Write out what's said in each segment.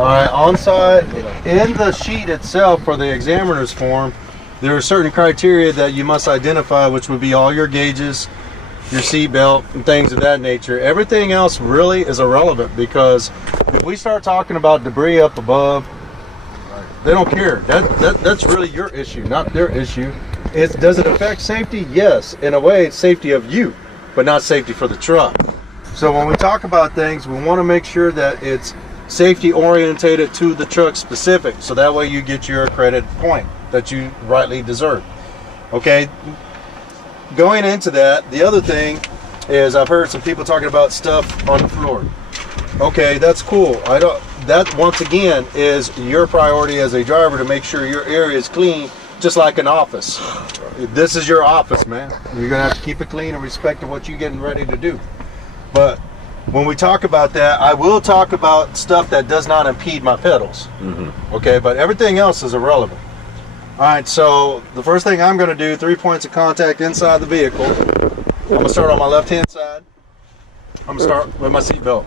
All right, on side, in the sheet itself for the examiner's form, there are certain criteria that you must identify, which would be all your gauges, your seat belt, and things of that nature. Everything else really is irrelevant, because if we start talking about debris up above, they don't care. That's really your issue, not their issue. Does it affect safety? Yes. In a way, it's safety of you, but not safety for the truck. So when we talk about things, we want to make sure that it's safety orientated to the truck specific, so that way you get your accredited point that you rightly deserve. Okay, going into that, the other thing is I've heard some people talking about stuff on the floor. Okay, that's cool. That once again is your priority as a driver, to make sure your area is clean, just like an office. This is your office, man. You're gonna have to keep it clean in respect to what you're getting ready to do. But when we talk about that, I will talk about stuff that does not impede my pedals. Okay, but everything else is irrelevant. All right, so the first thing I'm going to do, 3 points of contact inside the vehicle. I'm going to start on my left-hand side. I'm going to start with my seat belt.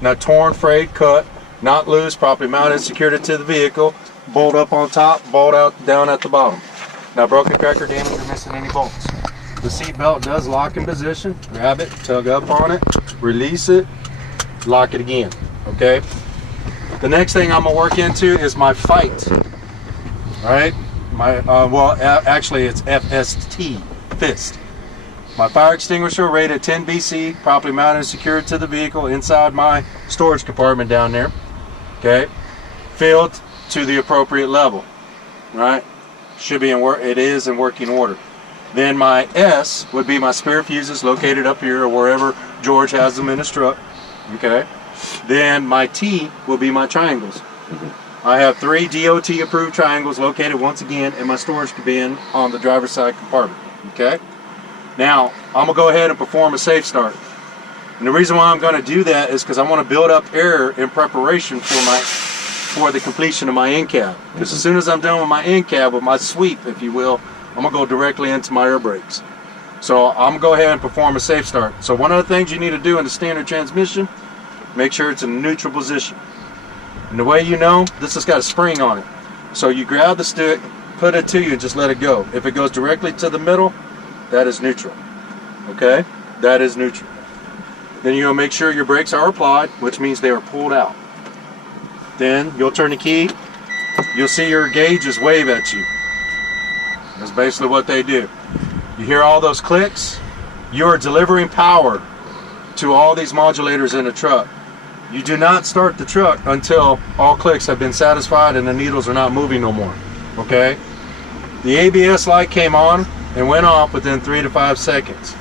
Now, torn, frayed, cut, not loose, properly mounted, secured it to the vehicle, bolt up on top, bolt out down at the bottom. Now, broken, cracker, damage, or missing any bolts. The seat belt does lock in position. Grab it, tug up on it, release it, lock it again. Okay. The next thing I'm gonna work into is my fight. All right. Actually, it's FST, fist. My fire extinguisher rated 10 BC, properly mounted and secured to the vehicle inside my storage compartment down there. Okay. Filled to the appropriate level. Right. Should be in work. It is in working order. Then my S would be my spare fuses located up here or wherever George has them in his truck. Okay. Then my T will be my triangles. I have 3 DOT approved triangles located once again in my storage bin on the driver's side compartment. Okay. Now I'm gonna go ahead and perform a safe start. And the reason why I'm gonna do that is because I want to build up air in preparation for the completion of my end cab. Because as soon as I'm done with my end cab, with my sweep, if you will, I'm gonna go directly into my air brakes. So I'm gonna go ahead and perform a safe start. So one of the things you need to do in the standard transmission, make sure it's in a neutral position. And the way you know, this has got a spring on it. So you grab the stick, put it to you, and just let it go. If it goes directly to the middle, that is neutral. Okay? That is neutral. Then you'll make sure your brakes are applied, which means they are pulled out. Then you'll turn the key. You'll see your gauges wave at you. That's basically what they do. You hear all those clicks? You're delivering power to all these modulators in the truck. You do not start the truck until all clicks have been satisfied and the needles are not moving no more. Okay? The ABS light came on and went off within 3 to 5 seconds.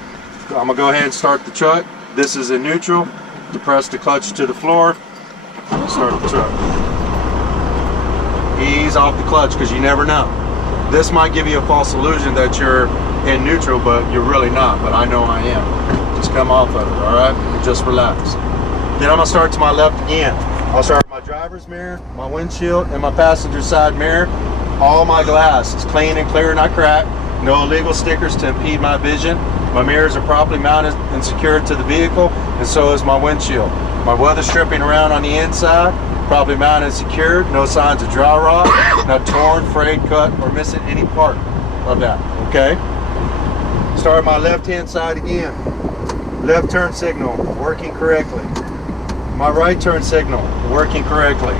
I'm gonna go ahead and start the truck. This is in neutral. Depress the clutch to the floor. Start the truck. Ease off the clutch, because you never know. This might give you a false illusion that you're in neutral, but you're really not. But I know I am. Just come off of it, all right? And just relax. Then I'm gonna start to my left again. I'll start with my driver's mirror, my windshield, and my passenger side mirror. All my glass is clean and clear, not cracked. No illegal stickers to impede my vision. My mirrors are properly mounted and secured to the vehicle, and so is my windshield. My weather stripping around on the inside, properly mounted and secured. No signs of dry rot, not torn, frayed, cut, or missing any part of that. Okay? Start my left-hand side again. Left turn signal working correctly. My right turn signal working correctly.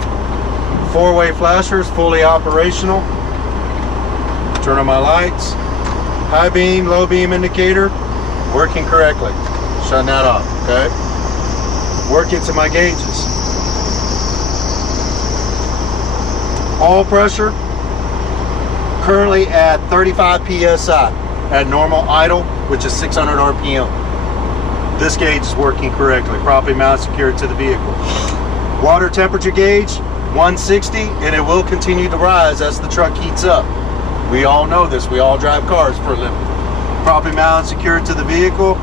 4-way flashers fully operational. Turn on my lights. High beam, low beam indicator working correctly. Shutting that off. Okay? Working to my gauges. Oil pressure currently at 35 psi at normal idle, which is 600 RPM. This gauge is working correctly, properly mounted, secured to the vehicle. Water temperature gauge 160, and it will continue to rise as the truck heats up. We all know this. We all drive cars for a living. Properly mounted, secured to the vehicle,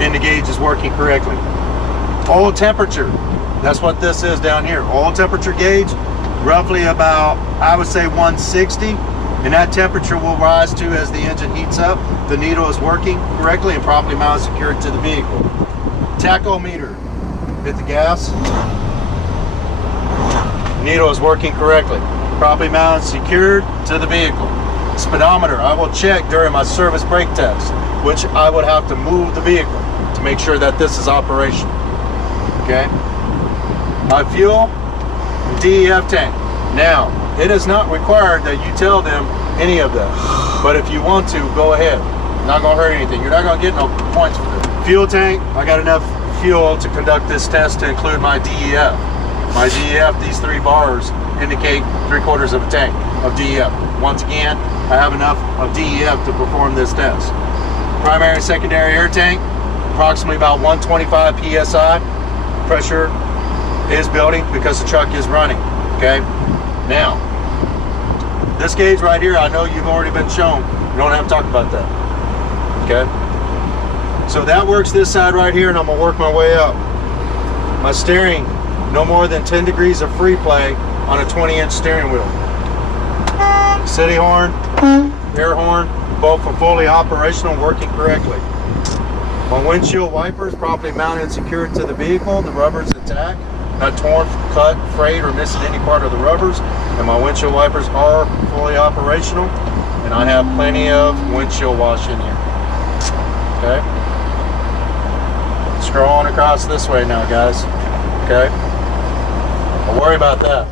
and the gauge is working correctly. Oil temperature, that's what this is down here. Oil temperature gauge, roughly about, I would say 160, and that temperature will rise to as the engine heats up. The needle is working correctly and properly mounted, secured to the vehicle. Tachometer, hit the gas. Needle is working correctly. Properly mounted, secured to the vehicle. Speedometer, I will check during my service brake test, which I would have to move the vehicle to make sure that this is operational. Okay? My fuel, DEF tank. Now, it is not required that you tell them any of that. But if you want to, go ahead. Not gonna hurt anything. You're not gonna get no points for this. Fuel tank, I got enough fuel to conduct this test to include my DEF. My DEF, these 3 bars indicate 3/4 of a tank of DEF. Once again, I have enough of DEF to perform this test. Primary and secondary air tank, approximately about 125 PSI. Pressure is building because the truck is running, okay? Now, this gauge right here, I know you've already been shown. You don't have to talk about that, okay? So that works this side right here, and I'm gonna work my way up. My steering, no more than 10 degrees of free play on a 20-inch steering wheel. City horn, air horn, both are fully operational, working correctly. My windshield wipers properly mounted and secured to the vehicle. The rubber's intact, not torn, cut, frayed, or missing any part of the rubbers. And my windshield wipers are fully operational, and I have plenty of windshield wash in here. Okay? Scroll on across this way now, guys. Okay? Don't worry about that.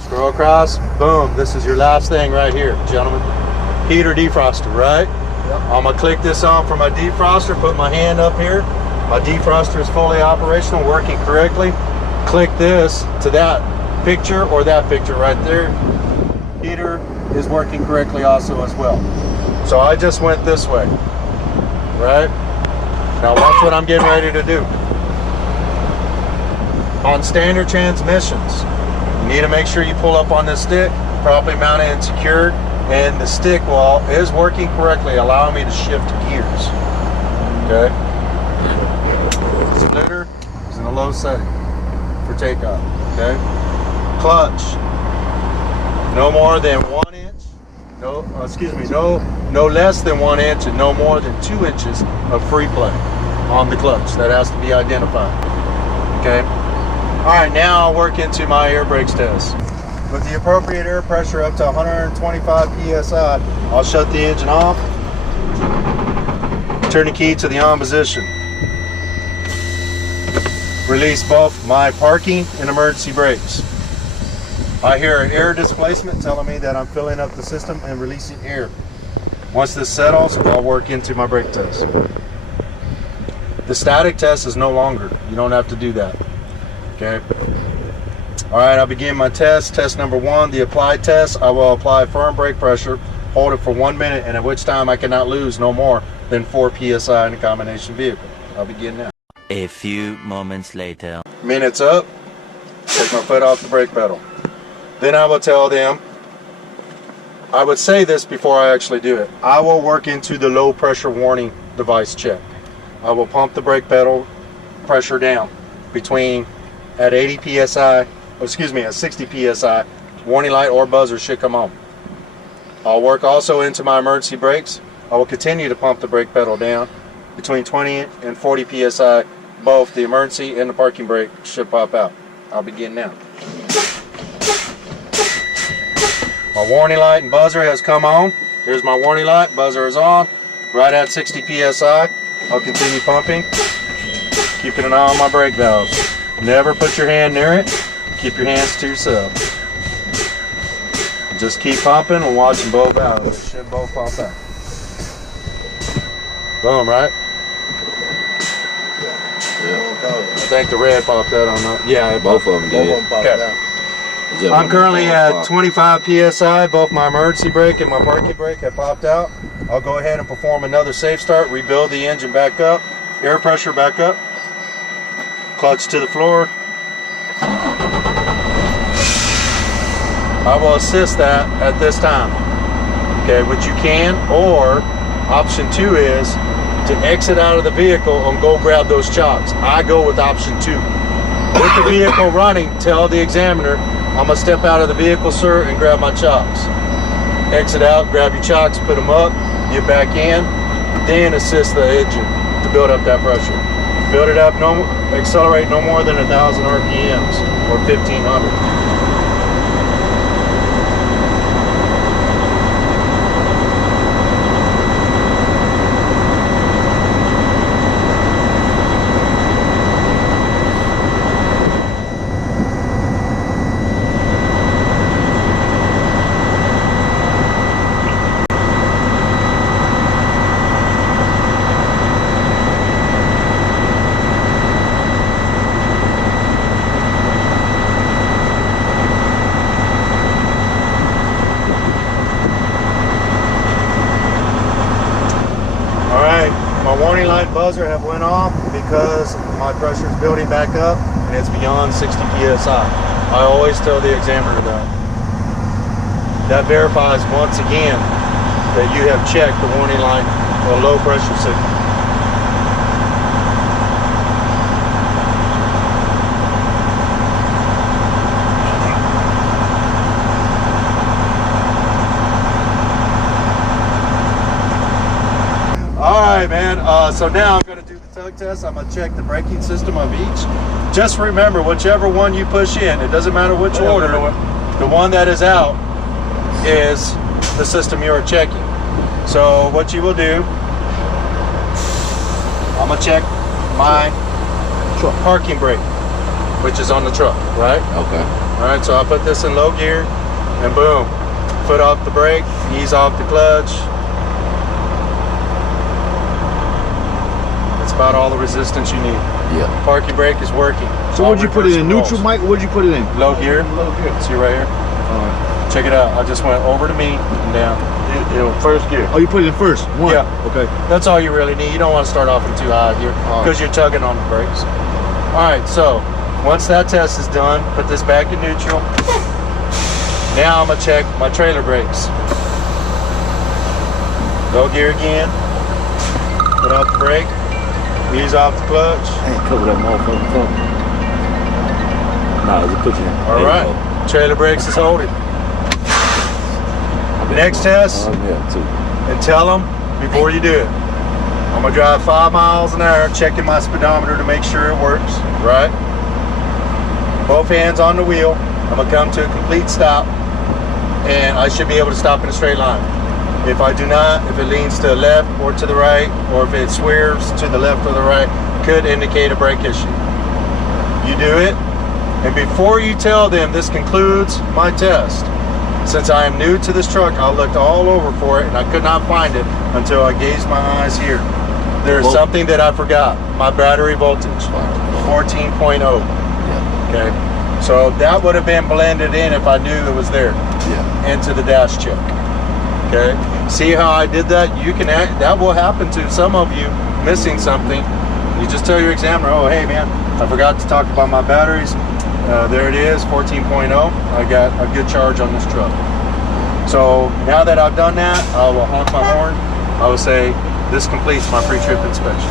Scroll across, boom, this is your last thing right here, gentlemen. Heater defroster, right? Yep. I'm gonna click this on for my defroster, put my hand up here. My defroster is fully operational, working correctly. Click this to that picture or that picture right there. Heater is working correctly also as well. So I just went this way, right? Now watch what I'm getting ready to do. On standard transmissions, you need to make sure you pull up on this stick, properly mounted and secured, and the stick wall is working correctly, allowing me to shift gears. Okay? Splitter is in a low setting for takeoff. Okay? Clutch, no more than 1 inch. No less than 1 inch and no more than 2 inches of free play on the clutch. That has to be identified. Okay? All right, now I'll work into my air brakes test. With the appropriate air pressure up to 125 PSI, I'll shut the engine off, turn the key to the on position. Release both my parking and emergency brakes. I hear an air displacement telling me that I'm filling up the system and releasing air. Once this settles, I'll work into my brake test. The static test is no longer. You don't have to do that. Okay. All right, I'll begin my test. Test number 1, the applied test. I will apply firm brake pressure, hold it for 1 minute, and at which time I cannot lose no more than 4 PSI in the combination vehicle. I'll begin now. A few moments later. Minute's up. Take my foot off the brake pedal. Then I will tell them, I would say this before I actually do it. I will work into the low pressure warning device check. I will pump the brake pedal pressure down between at 80 PSI, at 60 PSI, warning light or buzzer should come on. I'll work also into my emergency brakes. I will continue to pump the brake pedal down between 20 and 40 PSI. Both the emergency and the parking brake should pop out. I'll begin now. My warning light and buzzer has come on. Here's my warning light, buzzer is on, right at 60 PSI. I'll continue pumping, keeping an eye on my brake valves. Never put your hand near it. Keep your hands to yourself. Just keep pumping and watching both valves. They should both pop out. Boom, right? Yeah. I think the red popped out on that. Yeah, Both of them did. Both of them popped out. I'm currently at 25 PSI. Both my emergency brake and my parking brake have popped out. I'll go ahead and perform another safe start, rebuild the engine back up, air pressure back up, clutch to the floor. I will assist that at this time. Okay, what you can, or option 2 is to exit out of the vehicle and go grab those chocks. I go with option 2. With the vehicle running, tell the examiner, I'm gonna step out of the vehicle, sir, and grab my chocks. Exit out, grab your chocks, put them up, get back in, then assist the engine to build up that pressure. Build it up, accelerate no more than 1,000 RPMs or 1,500. buzzer have went off because my pressure is building back up and it's beyond 60 psi. I always tell the examiner that. That verifies once again that you have checked the warning light or low pressure signal. Alright man, so now I'm going to do the tug test. I'm going to check the braking system of each. Just remember, whichever one you push in, it doesn't matter which order, the one that is out is the system you are checking. So what you will do, I'm going to check my parking brake, which is on the truck, right? Okay. Alright, so I'll put this in low gear and boom, foot off the brake, ease off the clutch. About all the resistance you need. Yeah. Parking brake is working. So what'd you put it in? Neutral, Mike? What'd you put it in? Low gear. Low gear. See right here? Check it out. I just went over to me and down. First gear. Oh, you put it in first? One? Yeah. Okay. That's all you really need. You don't want to start off in too high gear because you're tugging on the brakes. Alright, so once that test is done, put this back in neutral. Now I'm going to check my trailer brakes. Low gear again. Put off the brake. Ease off the clutch. I ain't cover that motherfucker front. Nah, just put you in. All right. Trailer brakes is holding. Next test. Yeah, too. And tell them before you do it. I'm gonna drive 5 miles an hour, checking my speedometer to make sure it works. Right. Both hands on the wheel. I'm gonna come to a complete stop, and I should be able to stop in a straight line. If I do not, if it leans to the left or to the right, or if it swerves to the left or the right, could indicate a brake issue. You do it, and before you tell them this concludes my test, since I am new to this truck, I looked all over for it and I could not find it until I gazed my eyes here. There's something that I forgot, my battery voltage, 14.0. Yeah. Okay, so that would have been blended in if I knew it was there. Yeah. Into the dash check. Okay, see how I did that? You can act, that will happen to some of you missing something. You just tell your examiner, oh hey man, I forgot to talk about my batteries. There it is, 14.0. I got a good charge on this truck. So now that I've done that, I will honk my horn. I will say this completes my pre-trip inspection.